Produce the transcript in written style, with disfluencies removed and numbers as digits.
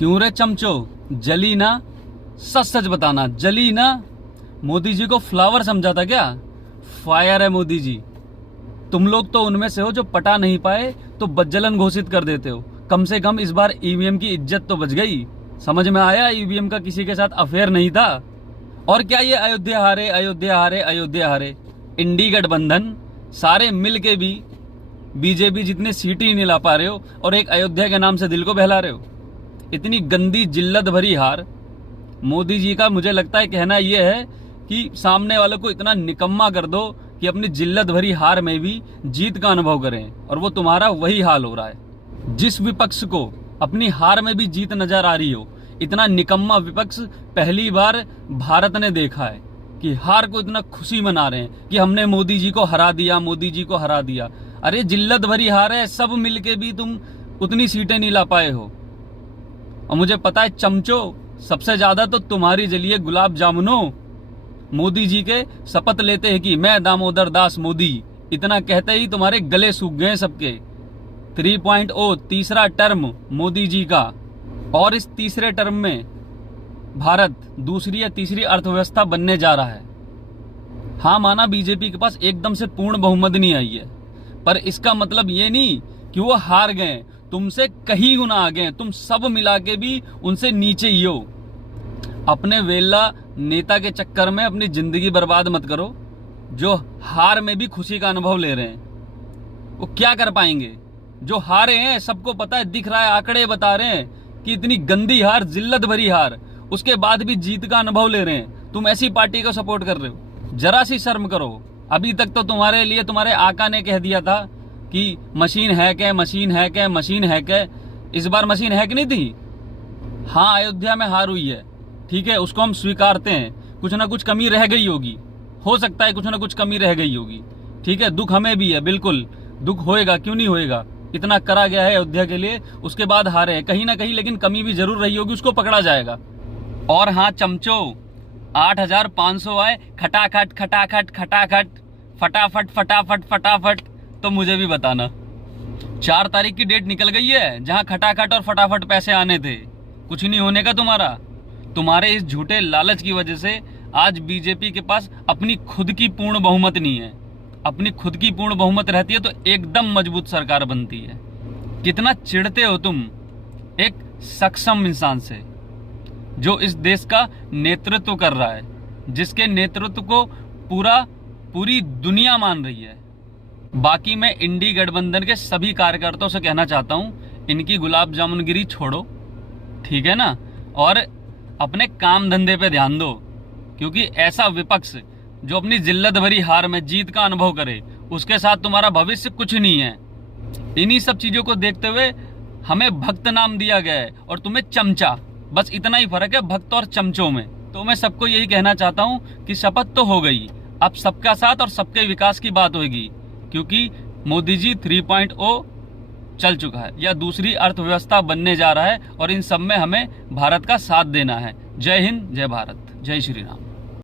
क्यों रे चमचो, जली ना? सच सच बताना, जली ना? मोदी जी को फ्लावर समझा था क्या? फायर है मोदी जी। तुम लोग तो उनमें से हो जो पटा नहीं पाए तो बज्जलन घोषित कर देते हो। कम से कम इस बार ईवीएम की इज्जत तो बच गई। समझ में आया ईवीएम का किसी के साथ अफेयर नहीं था। और क्या ये अयोध्या हारे, अयोध्या हारे, अयोध्या हारे, इंडी गठबंधन सारे मिल के भी बीजेपी जितनी सीट ही नहीं ला पा रहे हो और एक अयोध्या के नाम से दिल को बहला रहे हो। इतनी गंदी जिल्लत भरी हार। मोदी जी का मुझे लगता है कहना यह है कि सामने वालों को इतना निकम्मा कर दो कि अपनी जिल्लत भरी हार में भी जीत का अनुभव करें, और वो तुम्हारा वही हाल हो रहा है। जिस विपक्ष को अपनी हार में भी जीत नजर आ रही हो, इतना निकम्मा विपक्ष पहली बार भारत ने देखा है कि हार को इतना खुशी मना रहे हैं कि हमने मोदी जी को हरा दिया, मोदी जी को हरा दिया। अरे जिल्लत भरी हार है, सब मिलके भी तुम उतनी सीटें नहीं ला पाए हो। और मुझे पता है चमचो, सबसे ज्यादा तो तुम्हारी जलिए गुलाब जामुनो। मोदी जी के शपथ लेते हैं कि मैं दामोदर दास मोदी, इतना कहते ही तुम्हारे गले सूख गए सबके। 3.0 तीसरा टर्म मोदी जी का, और इस तीसरे टर्म में भारत दूसरी या तीसरी अर्थव्यवस्था बनने जा रहा है। हाँ, माना बीजेपी के पास एकदम से पूर्ण बहुमत नहीं आई है, पर इसका मतलब ये नहीं कि वो हार गए। तुमसे कहीं गुना आगे, तुम सब मिला के भी उनसे नीचे ही हो। अपने वेला नेता के चक्कर में अपनी जिंदगी बर्बाद मत करो। जो हार में भी खुशी का अनुभव ले रहे हैं वो क्या कर पाएंगे? जो हारे हैं सबको पता है, दिख रहा है, आंकड़े बता रहे हैं कि इतनी गंदी हार, जिल्लत भरी हार, उसके बाद भी जीत का अनुभव ले रहे हैं। तुम ऐसी पार्टी को सपोर्ट कर रहे हो? जरा सी शर्म करो। अभी तक तो तुम्हारे लिए तुम्हारे आका ने कह दिया था कि मशीन हैक है, मशीन हैक है, मशीन हैक है। इस बार मशीन हैक नहीं थी। हाँ, अयोध्या में हार हुई है, ठीक है, उसको हम स्वीकारते हैं। कुछ ना कुछ कमी रह गई होगी, हो सकता है कुछ ना कुछ कमी रह गई होगी, ठीक है। दुख हमें भी है, बिल्कुल दुख होएगा, क्यों नहीं होएगा। इतना करा गया है अयोध्या के लिए, उसके बाद हारे हैं कहीं ना कहीं, लेकिन कमी भी जरूर रही होगी, उसको पकड़ा जाएगा। और हाँ चमचो, 8,500 आए, खटाखट खटाखट खटाखट, फटाफट फटाफट फटाफट, तो मुझे भी बताना। 4 तारीख की डेट निकल गई है जहां खटाखट और फटाफट पैसे आने थे। कुछ नहीं होने का तुम्हारा। तुम्हारे इस झूठे लालच की वजह से आज बीजेपी के पास अपनी खुद की पूर्ण बहुमत नहीं है। अपनी खुद की पूर्ण बहुमत रहती है तो एकदम मजबूत सरकार बनती है। कितना चिढ़ते हो तुम एक सक्षम इंसान से जो इस देश का नेतृत्व कर रहा है, जिसके नेतृत्व को पूरी दुनिया मान रही है। बाकी मैं इंडी गठबंधन के सभी कार्यकर्ताओं से कहना चाहता हूं, इनकी गुलाब जामुनगिरी छोड़ो, ठीक है ना, और अपने काम धंधे पे ध्यान दो। क्योंकि ऐसा विपक्ष जो अपनी जिल्लत भरी हार में जीत का अनुभव करे, उसके साथ तुम्हारा भविष्य कुछ नहीं है। इन्हीं सब चीजों को देखते हुए हमें भक्त नाम दिया गया है और तुम्हें चमचा। बस इतना ही फर्क है भक्त और चमचों में। तो मैं सबको यही कहना चाहता हूं कि शपथ तो हो गई, अब सबका साथ और सबके विकास की बात होगी, क्योंकि मोदी जी 3.0 चल चुका है या दूसरी अर्थव्यवस्था बनने जा रहा है, और इन सब में हमें भारत का साथ देना है। जय हिंद, जय भारत, जय श्री राम।